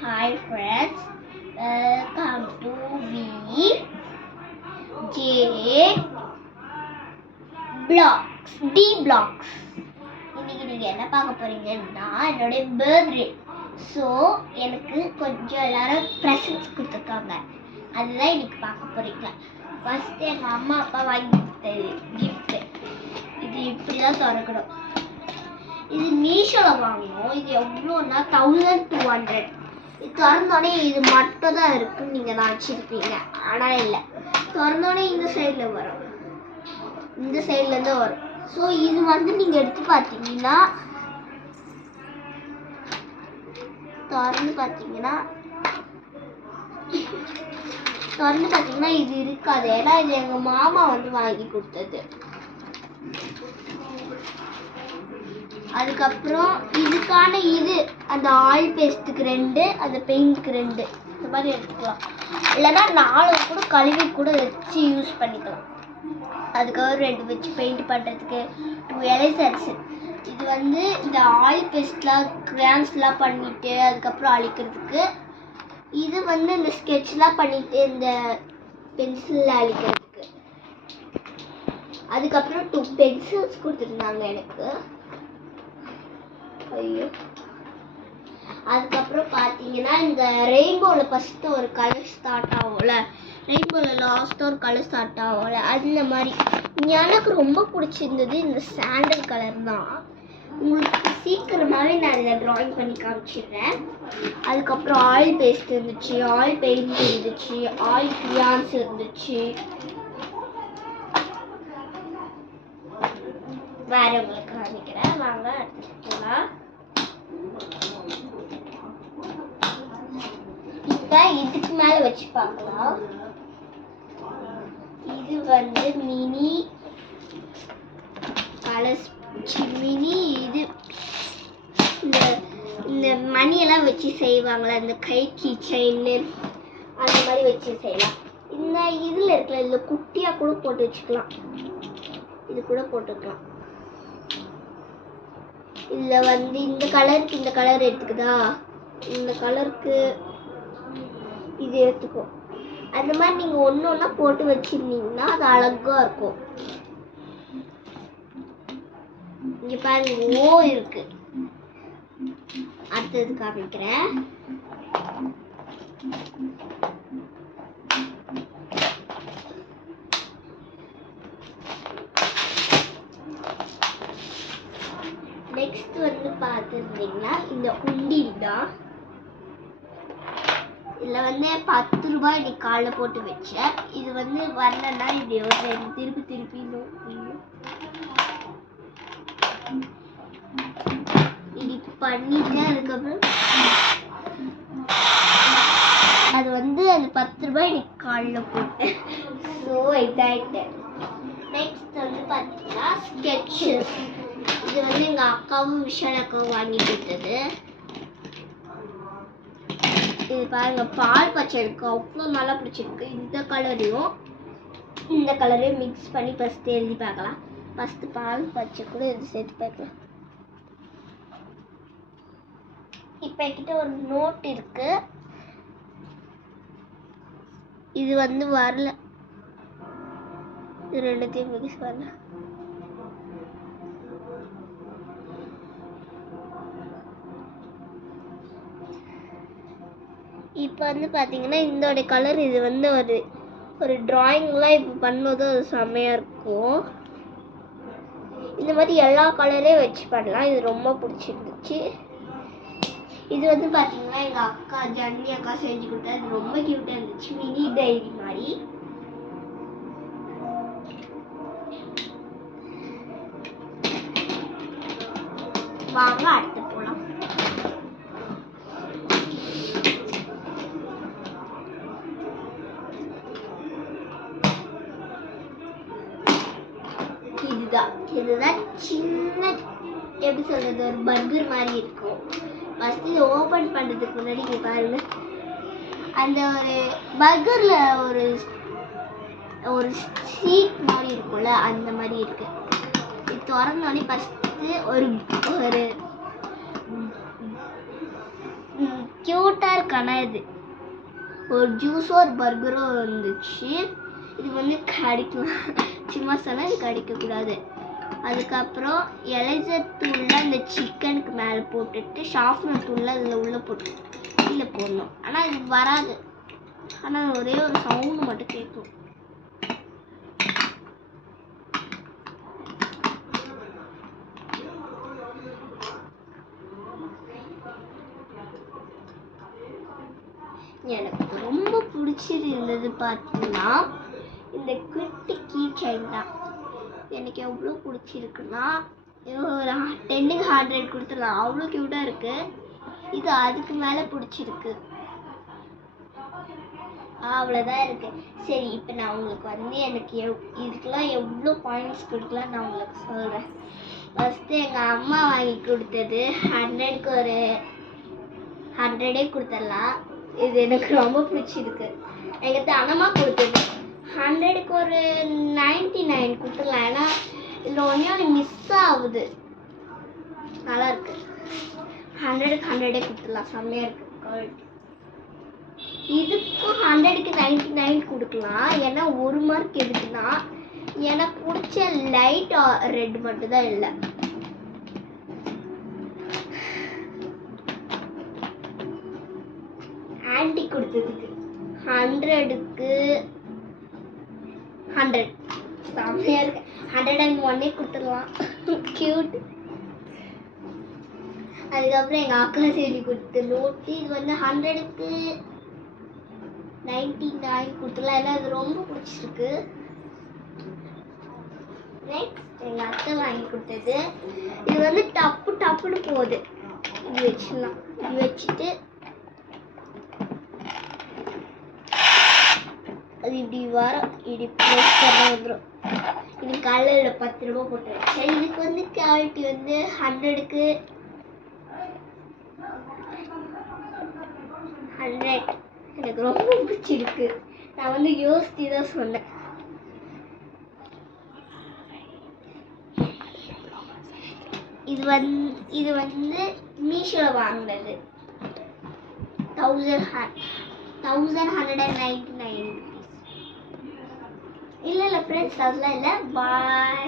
Hi friends, welcome to VJ Blocks, D Blocks. இன்னைக்கு நீங்க என்ன பார்க்க போறீங்கன்னா என்னோட பர்த்டே. ஸோ எனக்கு கொஞ்சம் எல்லாரும் ப்ரெசன்ட்ஸ் கொடுத்துருக்காங்க, அதுதான் இன்னைக்கு பார்க்க போறீங்க. ஃபர்ஸ்ட் எங்கள் அம்மா அப்பா வாங்கி கொடுத்தது கிஃப்ட். இது இப்படி தான் திறக்கணும். இது மீஷோவில் வாங்கணும். இது எவ்வளோன்னா 1200. இது திறந்தோடனே இது மட்டும் தான் இருக்குன்னு நீங்கள் நினச்சிருப்பீங்க, ஆனால் இல்லை. திறந்தோடனே இந்த சைடில் வரும், இந்த சைட்லேருந்து வரும். ஸோ இது வந்து நீங்கள் எடுத்து பார்த்தீங்கன்னா திறந்து பார்த்தீங்கன்னா இது இருக்காது. ஏன்னா இது எங்கள் மாமா வந்து வாங்கி கொடுத்தது. அதுக்கப்புறம் இதுக்கான இது அந்த ஆயில் பேஸ்ட்டுக்கு 2, அந்த பெயிண்ட்க்கு 2 இந்த மாதிரி எடுத்துக்கலாம். இல்லைன்னா 4 கூட கழுவி கூட வச்சு யூஸ் பண்ணிக்கலாம். அதுக்கப்புறம் 2 வச்சு பெயிண்ட் பண்ணுறதுக்கு 2 எலைசர்ஸ். இது வந்து இந்த ஆயில் பேஸ்ட்லாம் கிரான்ஸ்லாம் பண்ணிவிட்டு அதுக்கப்புறம் அழிக்கிறதுக்கு. இது வந்து இந்த ஸ்கெட்ச்லாம் பண்ணிவிட்டு இந்த பென்சிலில் அழிக்கிறதுக்கு. அதுக்கப்புறம் 2 பென்சில்ஸ் கொடுத்துருந்தாங்க எனக்கு. ஐயோ, அதுக்கப்புறம் பார்த்தீங்கன்னா இந்த ரெயின்போவில் ஃபஸ்ட்டு ஒரு கலர் ஸ்டார்ட் ஆகும்ல, ரெயின்போவில் லாஸ்ட்டாக ஒரு கலர் ஸ்டார்ட் ஆகும்ல, அந்த மாதிரி. எனக்கு ரொம்ப பிடிச்சிருந்தது இந்த சாண்டல் கலர் தான். உங்களுக்கு சீக்கிரமாகவே நான் இதில் ட்ராயிங் பண்ணி காமிச்சிடுறேன். அதுக்கப்புறம் ஆயில் பேஸ்ட் இருந்துச்சு, ஆயில் பெயிண்ட் இருந்துச்சு, ஆயில் கிரியான்ஸ் இருந்துச்சு. வேற உங்களுக்கு காமிக்கிறேன், வாங்க எடுத்துக்கலாம். இப்போ இதுக்கு மேலே வச்சு பார்க்கலாம். இது வந்து மினி கலர்ஸ், மினி இது இந்த மணியெல்லாம் வச்சு செய்வாங்களா, இந்த கைக்கு செயின் அந்த மாதிரி வச்சு செய்யலாம். இந்த இதில் இருக்கல, இதில் குட்டியாக கூட போட்டு வச்சுக்கலாம். இது கூட போட்டுக்கலாம். இதில் வந்து இந்த கலருக்கு இந்த கலர் எடுத்துக்குதா, இந்த கலருக்கு இது எடுத்துக்கும். அந்த மாதிரி நீங்கள் ஒன்று ஒன்றா போட்டு வச்சுருந்தீங்கன்னா அது அழகாக இருக்கும். இங்கே பாருங்க, ஓ இருக்கு. அடுத்தது காமிக்கிறேன். நெக்ஸ்ட் வந்து பார்த்துருந்தீங்கன்னா இந்த உண்டில் தான். இதில் வந்து 10 ரூபாய் இன்னைக்கு காலைல போட்டு வச்சேன். இது வந்து வரலன்னா இப்படி ஒரு திருப்பி இது பண்ணிட்டு அதுக்கப்புறம் அது வந்து அந்த 10 ரூபாய் இன்னைக்கு காலைல போட்டேன். So excited. நெக்ஸ்ட் வந்து பார்த்தீங்கன்னா ஸ்கெட்சஸ். இது வந்து எங்கள் அக்காவும் விஷால் அக்காவும் வாங்கி கொடுத்தது. இது பாருங்க, பால் பச்சை இருக்கு, அவ்வளோ நல்லா பிடிச்சிருக்கு. இந்த கலரையும் இந்த கலரையும் மிக்ஸ் பண்ணி ஃபஸ்ட்டு எழுதி பார்க்கலாம். ஃபஸ்ட்டு பால் பச்சை கூட இது சேர்த்து பார்க்கலாம். இப்போ என்கிட்ட ஒரு நோட் இருக்கு. இது வந்து வரல, இது 2த்தையும் மிக்ஸ் பண்ணல. இப்போ வந்து பார்த்தீங்கன்னா இதோட கலர், இது வந்து ஒரு ட்ராயிங்லாம் இப்போ பண்ணும்போது அது செம்மையாக இருக்கும். இந்த மாதிரி எல்லா கலரே வச்சு பண்ணலாம். இது ரொம்ப பிடிச்சிருந்துச்சு. இது வந்து பார்த்தீங்கன்னா எங்கள் அக்கா ஜன்னி அக்கா செஞ்சு கொடுத்தா. இது ரொம்ப க்யூட்டாக இருந்துச்சு, மினி டைரி மாதிரி. வாங்க அடுத்து போகலாம். இதுதான் சின்ன, எப்படி சொல்றது, ஒரு பர்கர் மாதிரி இருக்கும். ஃபர்ஸ்ட் இதை ஓபன் பண்றதுக்கு முன்னாடி இங்க பாருங்க, அந்த ஒரு பர்கர்ல ஒரு சீட் மாதிரி இருக்கும்ல, அந்த மாதிரி இருக்கு. இது திறந்தோடனே ஃபர்ஸ்ட் ஒரு க்யூட்டாக இருக்கு. ஆனால் இது ஒரு ஜூஸோ ஒரு பர்கரோ இருந்துச்சு. இது வந்து கடிக்கலாம். சும்மா சொன்னால் இது கடிக்கக்கூடாது. அதுக்கப்புறம் எலைசர் தூளில் அந்த சிக்கனுக்கு மேலே போட்டுட்டு ஷாஃப்னர் தூளில் அதில் உள்ளே போட்டு கீழே போடணும். ஆனால் இது வராது. ஆனால் ஒரே ஒரு சவுண்டு மட்டும் கேட்கும். எனக்கு ரொம்ப பிடிச்சிருந்தது பார்த்தீங்கன்னா இந்த குட்டி கீ செயின் தான். எனக்கு எவ்வளோ பிடிச்சிருக்குன்னா ஒரு 10க்கு 100 கொடுத்துடலாம். அவ்வளோ க்யூட்டாக இருக்குது. இது அதுக்கு மேலே பிடிச்சிருக்கு. அவ்வளோதான் இருக்குது. சரி, இப்போ நான் உங்களுக்கு வந்து எனக்கு இதுக்கெலாம் எவ்வளோ பாயிண்ட்ஸ் கொடுக்கலாம் நான் உங்களுக்கு சொல்கிறேன். ஃபஸ்ட்டு எங்கள் அம்மா வாங்கி கொடுத்தது 100க்கு ஒரு 100 கொடுத்துடலாம். இது எனக்கு ரொம்ப பிடிச்சிருக்கு. எங்கள் தனமாக கொடுத்தது 100க்கு ஒரு 99 கொடுத்துடலாம். ஏன்னா இதில் ஒன்று மிஸ் ஆகுது. நல்லா இருக்கு. 100க்கு 100 கொடுத்துடலாம். செம்மையாக இருக்குது குவாலிட்டி. இதுக்கும் 100க்கு 99 கொடுக்கலாம். ஏன்னா ஒரு மார்க் எதுக்குன்னா எனக்கு பிடிச்ச லைட் ரெட் மட்டும்தான் இல்லை. ஆன்டி கொடுத்ததுக்கு 100க்கு 100 செம்மையாக இருக்கு. 101 கொடுத்துடலாம். க்யூட். அதுக்கப்புறம் எங்கள் அக்கா சொல்லி கொடுத்த நோட்டு இது வந்து 100க்கு 99 கொடுத்துடலாம். ஏன்னா அது ரொம்ப பிடிச்சிருக்கு. நெக்ஸ்ட் எங்கள் அத்தை வாங்கி கொடுத்தது இது வந்து டப்புன்னு போகுது. இது வச்சிடலாம். இது வச்சுட்டு அது இப்படி வரும். இப்படி ப்ரெஸ் பண்ண வந்துடும். இது கலரில் 10 ரூபா போட்டு வச்சேன். இதுக்கு வந்து குவாலிட்டி வந்து 100க்கு 100 எனக்கு ரொம்ப பிடிச்சிருக்கு. நான் வந்து யோசித்து தான் சொன்னேன். இது வந்து மீஷோவில் வாங்கினது 1199 இல்லை ஃப்ரெண்ட்ஸ், அதெல்லாம் இல்லை. பாய்.